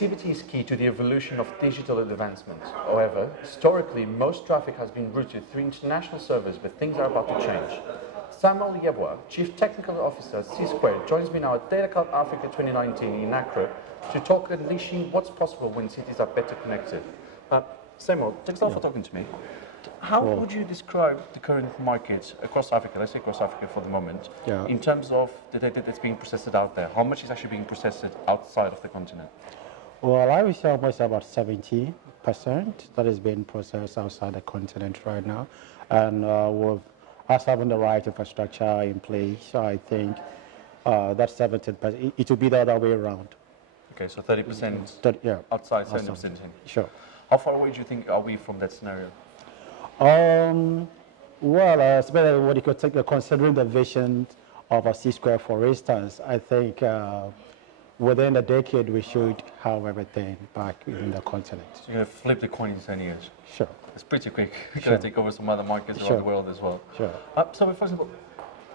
Connectivity is key to the evolution of digital advancement. However, historically, most traffic has been routed through international servers, but things are about to change. Samuel Yeboah, Chief Technical Officer at CSquared, joins me now at Datacloud Africa 2019 in Accra to talk unleashing what's possible when cities are better connected. Samuel, thanks a lot for talking to me. How would you describe the current market across Africa, let's say across Africa for the moment, in terms of the data that's being processed out there? How much is actually being processed outside of the continent? Well, I would say almost about 70% that is being processed outside the continent right now. And with us having the right infrastructure in place, I think that 70%, it will be the other way around. Okay, so 30% outside, 70% in. Sure. How far away do you think are we from that scenario? Well, especially what you could take, considering the vision of a CSquared, for instance, I think within a decade we should have everything back in the continent. So you're going to flip the coin in 10 years? Sure. It's pretty quick. You're going to take over some other markets around the world as well. Sure. So, for example,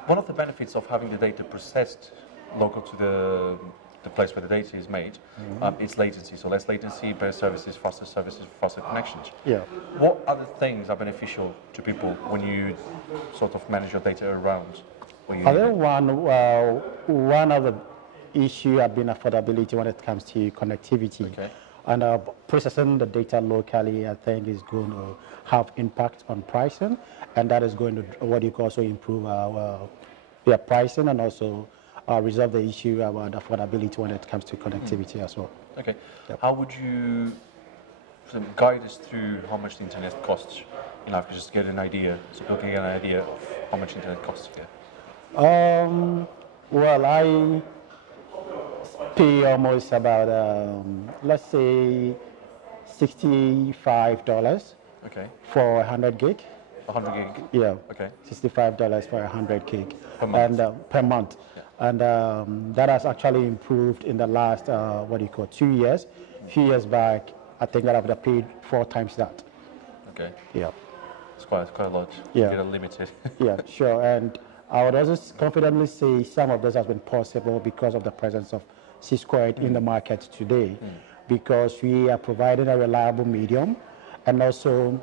one of the benefits of having the data processed local to the place where the data is made, it's latency. So less latency, better services, faster connections. Yeah. What other things are beneficial to people when you sort of manage your data around? I think one of the issues have been affordability when it comes to connectivity. Okay. And processing the data locally, I think, is going to have impact on pricing, and that is going to what you can also improve our pricing and also resolve the issue about affordability when it comes to connectivity as well. Okay. Yep. How would you guide us through how much the internet costs in Africa, just to get an idea, so people can get an idea of how much internet costs here? Well, I pay almost about, let's say, $65 for 100 gig. 100 gig? Yeah. Okay. $65 for 100 gig. Per month? And, per month. Yeah. And that has actually improved in the last, 2 years. A few years back, I think that I would have paid 4 times that. Okay. Yeah. It's quite a lot. Yeah. You get unlimited. Yeah, sure. And I would also confidently say some of this has been possible because of the presence of CSquared in the market today, because we are providing a reliable medium and also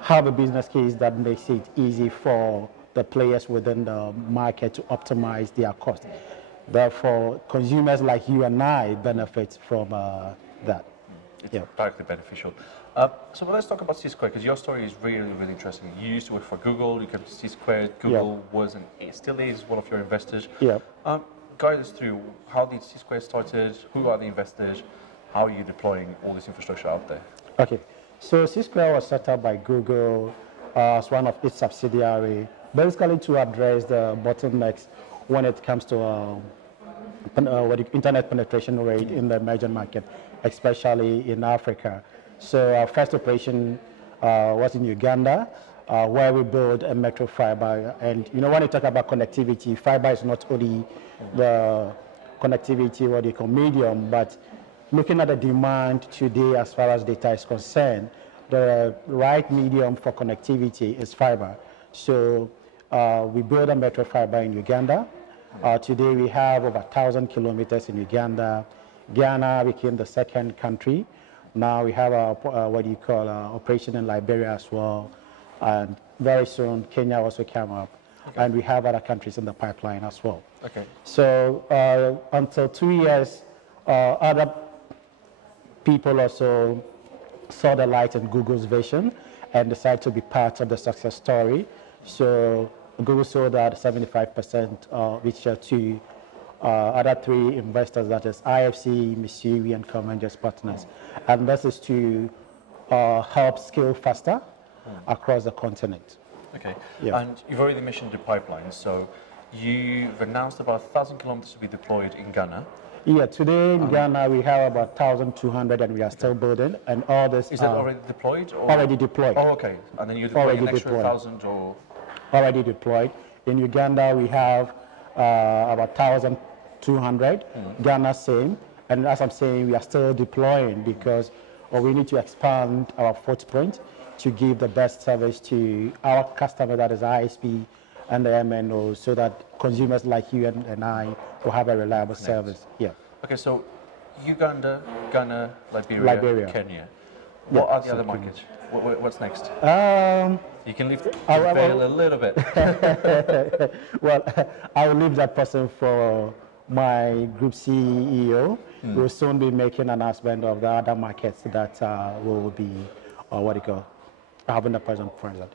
have a business case that makes it easy for the players within the market to optimize their cost. Therefore, consumers like you and I benefit from that. It's directly beneficial. So let's talk about CSquared, because your story is really, really interesting. You used to work for Google, you came to CSquared. Google was and still is one of your investors. Yeah. Guide us through, how did CSquared started, who are the investors, how are you deploying all this infrastructure out there? Okay, so CSquared was set up by Google as one of its subsidiaries, basically to address the bottlenecks when it comes to internet penetration rate in the emerging market, especially in Africa. So our first operation was in Uganda, where we built a metro fiber. And when you talk about connectivity, fiber is not only the connectivity, what you call medium, but looking at the demand today as far as data is concerned, the right medium for connectivity is fiber. So we built a metro fiber in Uganda. Today we have over 1,000 kilometers in Uganda. Ghana became the second country. Now we have operation in Liberia as well. And very soon Kenya also came up. Okay. And we have other countries in the pipeline as well. Okay. So until 2 years, other people also saw the light in Google's vision and decided to be part of the success story. So Google sold out 75%, which are to other 3 investors, that is IFC, Missouri, and Commander's Partners. And this is to help scale faster across the continent. Okay. Yeah. And you've already mentioned the pipeline. So you've announced about 1,000 kilometers to be deployed in Ghana. Yeah, today in Ghana we have about 1,200 and we are still building. And all this is that already deployed? Or? Already deployed. Oh, okay. And then you deploy an extra 1,000 or? Already deployed. In Uganda we have about 1,200. Ghana same. And as I'm saying, we are still deploying because we need to expand our footprint to give the best service to our customer, that is ISP and the MNO, so that consumers like you and I will have a reliable service. Yeah. Okay, so Uganda, Ghana, Liberia. Kenya. What are the other markets? What's next? You can lift the veil a little bit. Well, I will leave that person for my group CEO. We'll soon be making an announcement of the other markets that will be, having a present.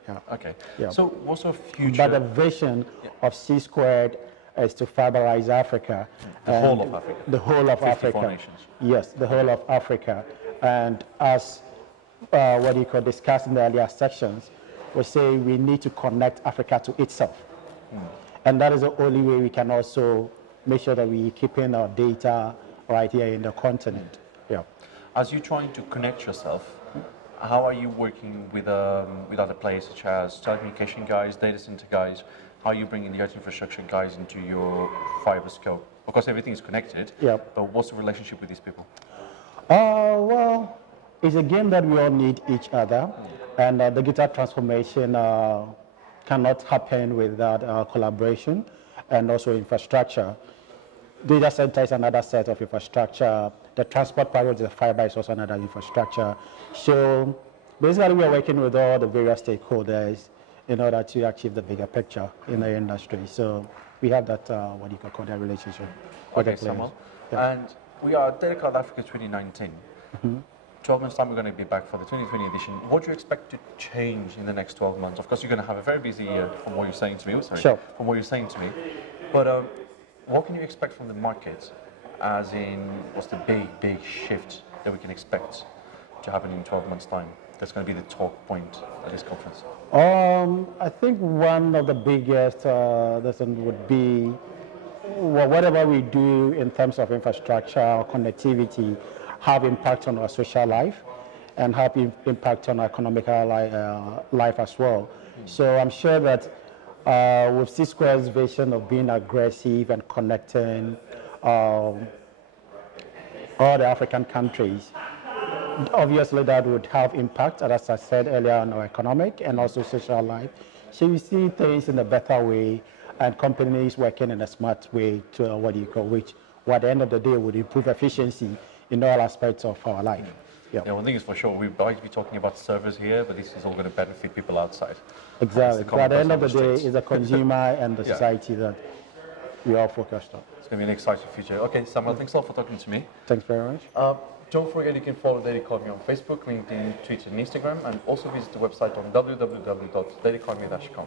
Yeah. Okay. Yeah. So what's our future? But the vision of CSquared is to fiberize Africa. The whole of Africa. The whole of 54 Africa. nations. Yes, the whole of Africa. And as discussed in the earlier sections, we say we need to connect Africa to itself. And that is the only way we can also make sure that we keep in our data right here in the continent. Yeah. As you're trying to connect yourself, how are you working with other players such as telecommunication guys, data center guys? How are you bringing the earth infrastructure guys into your fiber scope? Of course, everything is connected, but what's the relationship with these people? Well, it's a game that we all need each other, and digital transformation cannot happen without collaboration and also infrastructure. Data center is another set of infrastructure. The transport part of the fiber is also another infrastructure. So basically, we are working with all the various stakeholders in order to achieve the bigger picture in the industry. So we have that, call that relationship. Okay, Samuel. Yeah. And we are at Datacloud Africa 2019. 12 months time, we're going to be back for the 2020 edition. What do you expect to change in the next 12 months? Of course, you're going to have a very busy year from what you're saying to me. From what you're saying to me. But what can you expect from the market? As in, what's the big shift that we can expect to happen in 12 months' time? That's going to be the talk point at this conference. I think one of the biggest would be whatever we do in terms of infrastructure or connectivity have impact on our social life and have impact on our economical life as well. So I'm sure that with CSquared's vision of being aggressive and connecting all the African countries, obviously that would have impact, as I said earlier, on our economic and also social life. So we see things in a better way and companies working in a smart way to which at the end of the day would improve efficiency in all aspects of our life. Yeah, one thing is for sure, we might be talking about servers here, but this is all going to benefit people outside. Exactly. So at the end of the day, it's the consumer and the society that we are focused on. It's going to be an exciting future. Okay, Samuel, thanks a lot for talking to me. Thanks very much. Don't forget you can follow Datacloud on Facebook, LinkedIn, Twitter, and Instagram, and also visit the website on www.dataeconomy.com.